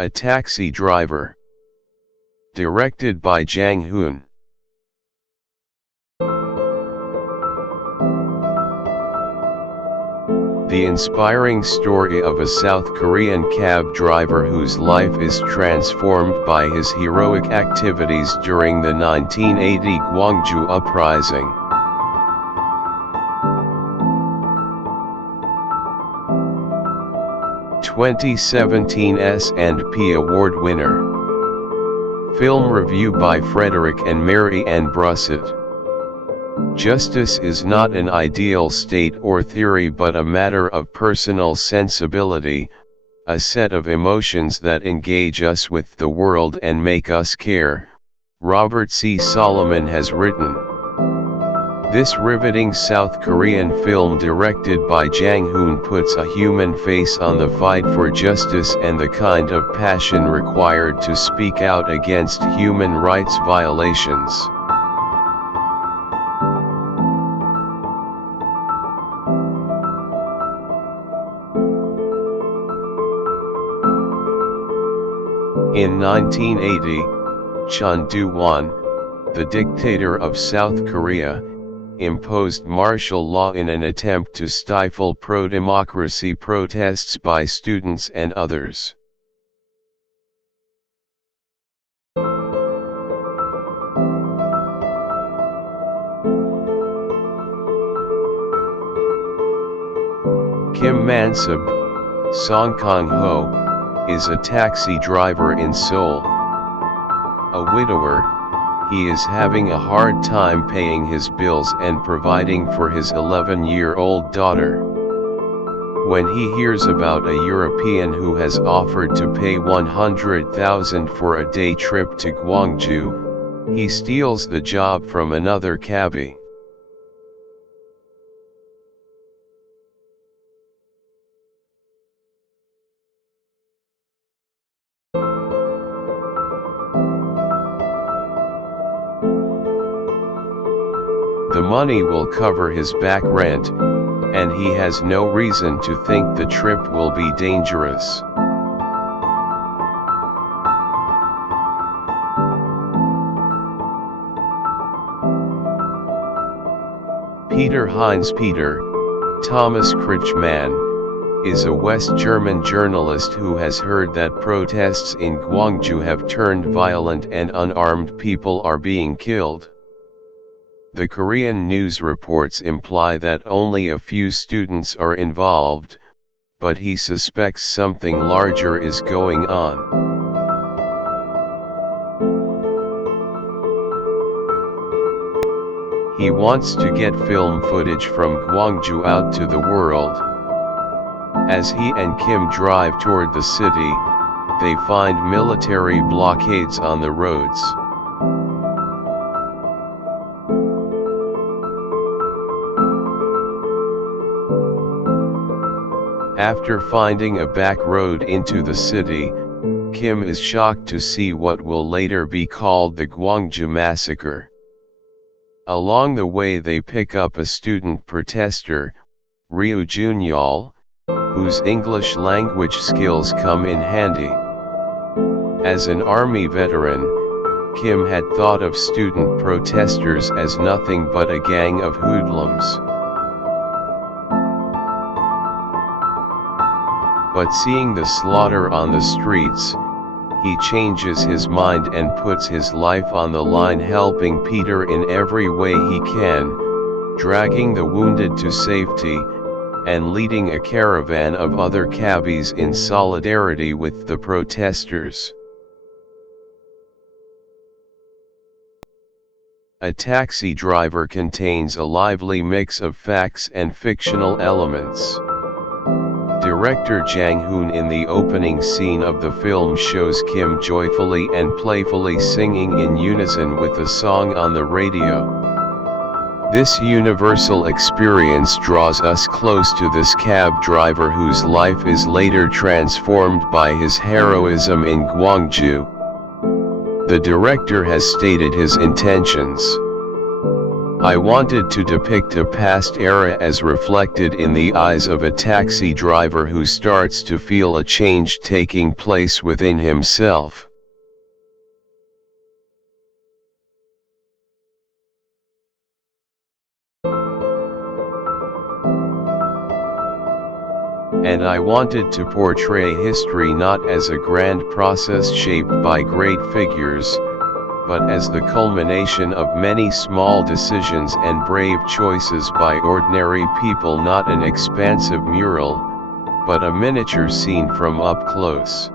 A Taxi Driver. Directed by Jang Hoon. The inspiring story of a South Korean cab driver whose life is transformed by his heroic activities during the 1980 Gwangju Uprising. (2017 S&P Award winner). Film review by Frederick and Mary Ann Brusset. Justice is not an ideal state or theory but a matter of personal sensibility, a set of emotions that engage us with the world and make us care, Robert C. Solomon has written. This riveting South Korean film directed by Jang Hoon puts a human face on the fight for justice and the kind of passion required to speak out against human rights violations. In 1980, Chun Doo-won, the dictator of South Korea, imposed martial law in an attempt to stifle pro-democracy protests by students and others. Kim Man-sub, Song Kang-ho, is a taxi driver in Seoul. A widower, he is having a hard time paying his bills and providing for his 11-year-old daughter. When he hears about a European who has offered to pay 100,000 for a day trip to Gwangju, he steals the job from another cabbie. The money will cover his back rent, and he has no reason to think the trip will be dangerous. Peter Heinz Peter, Thomas Kretschmann, is a West German journalist who has heard that protests in Gwangju have turned violent and unarmed people are being killed. The Korean news reports imply that only a few students are involved, but he suspects something larger is going on. He wants to get film footage from Gwangju out to the world. As he and Kim drive toward the city, they find military blockades on the roads. After finding a back road into the city, Kim is shocked to see what will later be called the Gwangju Massacre. Along the way they pick up a student protester, Ryu Junyal, whose English language skills come in handy. As an army veteran, Kim had thought of student protesters as nothing but a gang of hoodlums. But seeing the slaughter on the streets, he changes his mind and puts his life on the line, helping Peter in every way he can, dragging the wounded to safety, and leading a caravan of other cabbies in solidarity with the protesters. A Taxi Driver contains a lively mix of facts and fictional elements. Director Jang Hoon in the opening scene of the film shows Kim joyfully and playfully singing in unison with a song on the radio. This universal experience draws us close to this cab driver whose life is later transformed by his heroism in Gwangju. The director has stated his intentions. I wanted to depict a past era as reflected in the eyes of a taxi driver who starts to feel a change taking place within himself. And I wanted to portray history not as a grand process shaped by great figures, but as the culmination of many small decisions and brave choices by ordinary people, not an expansive mural, but a miniature scene from up close.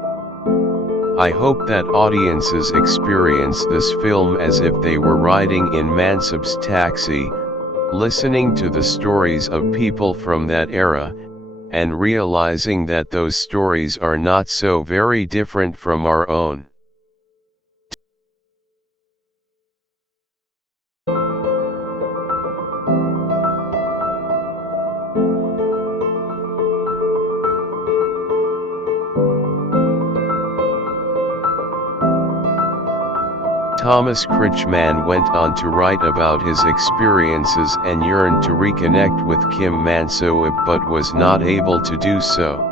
I hope that audiences experience this film as if they were riding in Mansub's taxi, listening to the stories of people from that era, and realizing that those stories are not so very different from our own. Thomas Kretschmann went on to write about his experiences and yearned to reconnect with Kim Man-soo but was not able to do so.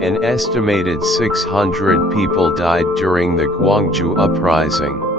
An estimated 600 people died during the Gwangju Uprising.